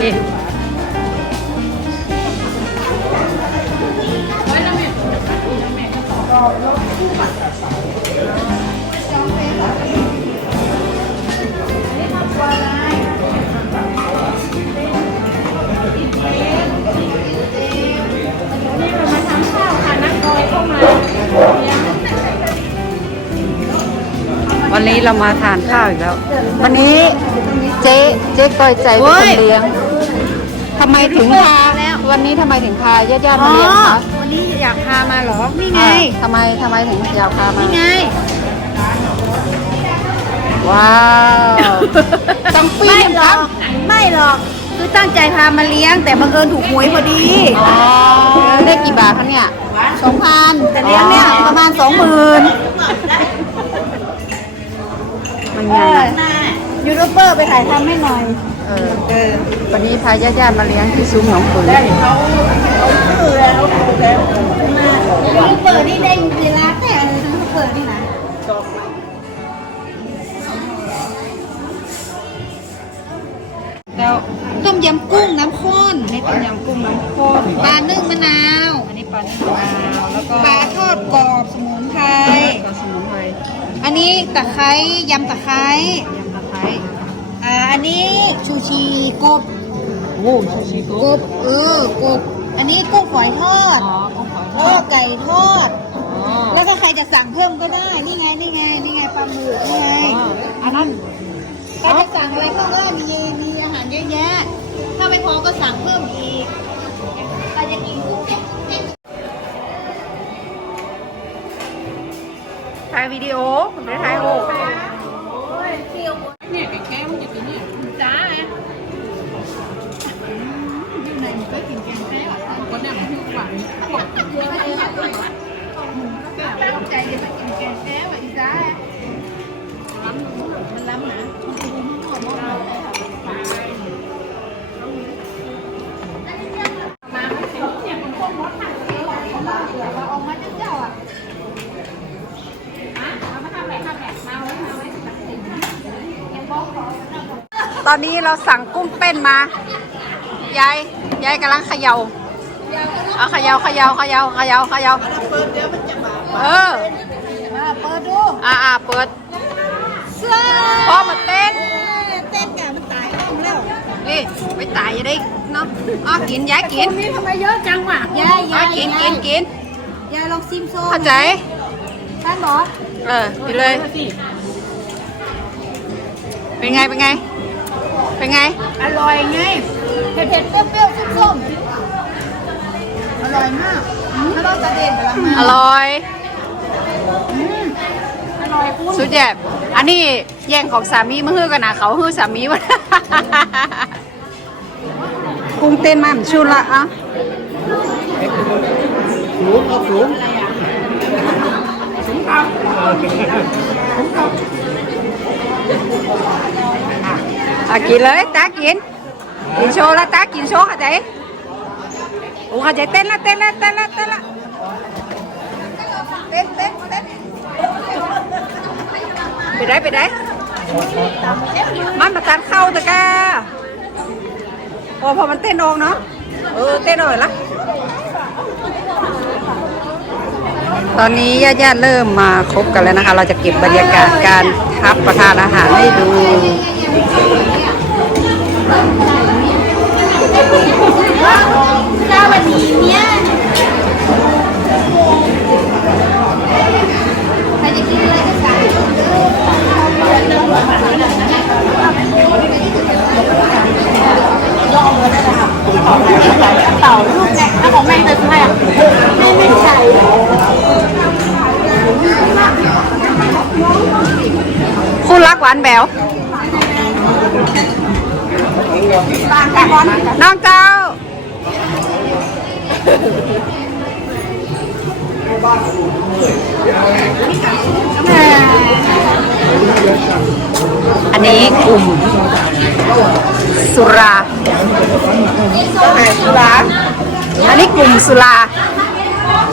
นี่วันนี้เรามาทานข้าวอีกแล้ว วันนี้เจ๊เจ๊ก้อยใจเป็นคนเลี้ยง ทำไมถึงพาวันนี้ทำไมถึงพาญาติๆมาเลี้ยงคะวันนี้อยากพามาเหรอ นี่ไงอ่าทำไมทำไมถึงอยากพามา นี่ไง ว้าว ต้องปีไม่นหรคอรับกไม่หรอก คือตั้งใจพามาเลี้ยง แต่บังเอิญถูกหวยพอดีอ๋อได้กี่บาทคะเนี่ยสองพันแต่เลี้ยงเนี่ยประมาณสองหมื่นมันเอไงอยูทูบเบอร์ไปถ่ายทำให้หน่อย เออเออวันนี้พาญาติๆมาเลี้ยงที่ซุ้มหนองปืนยูทูบเบอร์นี่ได้เวลาแต่เลยยูทูบเบอร์นี่นะแล้วต้มยำกุ้งน้ำข้นนี่ต้มยำกุ้งน้ำข้นปลานึ่งมะนาว อันนี้ปลานึ่งมะนาวแล้วก็ปลาทอดกรอบสมุนไพรกับสมุนไพรอันนี้ตะไคร้ยำตะไคร้ยำตะไคร้ อ่าอันนี้ชูชีกบโอ้ชูชีกกุ้งบเออกบอันนี้กุ้งฝอยทอดอ๋อกุ้งฝอยทโอ้อดไก่ทอด อ๋อแล้วถ้าใครจะสั่งเพิ่มก็ได้ นี่ไง นี่ไง นี่ไงปลาหมึกนี่ไง อ๋ออันนั้นใครจะสั่งอะไรเพิ่มก็ได้มีมีอาหารเยอะแยะ ถ้าไม่พอก็สั่งเพิ่มอีกใครจะกินกุ้งเผ็ดถ่ายวิดีโอคุณไม่ได้ถ่ายรูป ตอนนี้เราสั่งกุ้งเต้นมายายยายกำลังเขย่าเอาเขย่าเขย่าเขย่าเขย่าเขย่าเออมาเปิดดูอ่าอ่าเปิดเสื้อพ่อมาเต้นเต้นกันมันตายอ้อมแล้วนี่ไปตายอยู่ได้เนาะอ๋อกินยายกินนี่ทำไมเยอะจังวะยายอ๋อยายกินยากิยนกินยายลองซิมโซ่เข้าใจท่านหมอเออกินเลยเป็นไงเป็นไง เป็นไง อร่อยไงเผ็ดเผ็ดๆเปรี้ยวๆส้มๆอร่อยมากแล้วก็กระเด็นไปละมาอร่อย อร่อยคุณสุดยอดอันนี้แย่งของสามีมาฮื้อกันนะเขาฮื้อสามีวะกุ้งเต้นมันชุนละอะอะกินเลยตากินกินโชว์ละตา กินเลยตากินกินโชว์เข้าใจโอ้เข้าใจเต้นละเต้นละเต้นละเต้นละเต้นเต้นเต้นไปได้ไปได้มันมาตัดเข้าตะแกโอ้พอมันเต้นออกเนาะเออเต้นออกละตอนนี้ญาติๆเริ่มมาคบกันแล้วนะคะ เราจะเก็บบรรยากาศการทับประทานอาหารให้ดู เต่าลูกแม่ถ้าของแม่เติมให้อะไม่ไม่ใช่คู่รักหวานแบวน้องเจ้า อันนี้กลุ่ม สุราสุรา อันนี้กลุ่มสุรา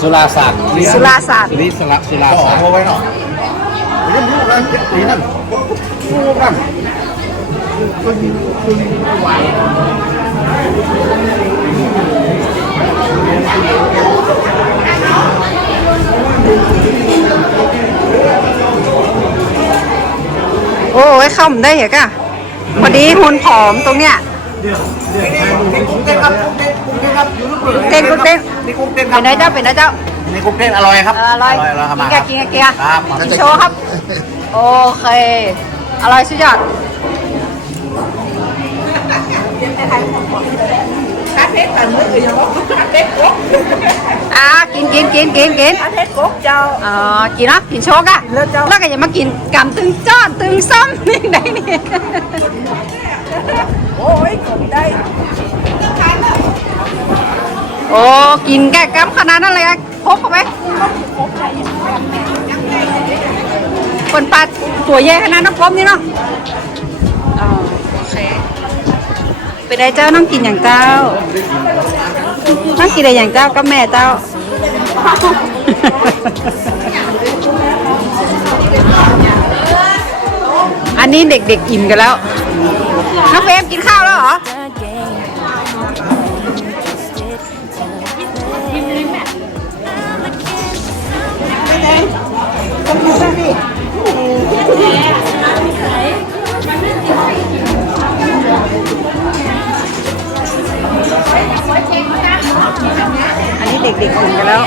สุราศาสตร์สุราศาสตร์ สุริสระสุราศาสตร์ เอาไว้เนาะนี่ลูกนั่นนี่นั่นลูกนั่นโอ้ยเข้ามันได้เหรอกะ พอดีหุ่นผอมตรงเนี้ยนี่กุ้งเต้นครับกุ้งเต้นกุ้งเต้นครับยูทูบเบอร์เต้นกุ้งเต้นนี่กุ้งเต้นคเป็รับนไงเจ้าเป็นไงเจ้านี่กุ้งเต้นอร่อยครับเอออร่อยอร่อยครับกินมาแกกินแกกินครับ กินโชว์ครับ โอเค อร่อยสุดยอดคาเฟ่ตันมือยังว่าคาเฟ่ กบอ่ากินกินกินกินกินคาเฟ่กบเจ้าเอ๋อกินเนาะกินโชกอะแล้วเจ้าแล้วก็อย่ามากินกำตึงจ้อนตึงซ้ำนี่ได้นี่โอ้ยกบได้โอ้กินแก่กำขนาดนั้นเลยอะพกเข้าไปคนปลาตัวใหญ่ขนาดน้ำพร้อมนี่เนาะอ๋อโอเคไปได้เจ้าน้องกินอย่างเจ้าน้องกินอะไรอย่างเจ้ากับแม่เจ้า อันนี้เด็กๆอิ่มกันแล้วน้องเฟมกินข้าวแล้วเหรออันนี้ เด็กๆกินกันแล้ว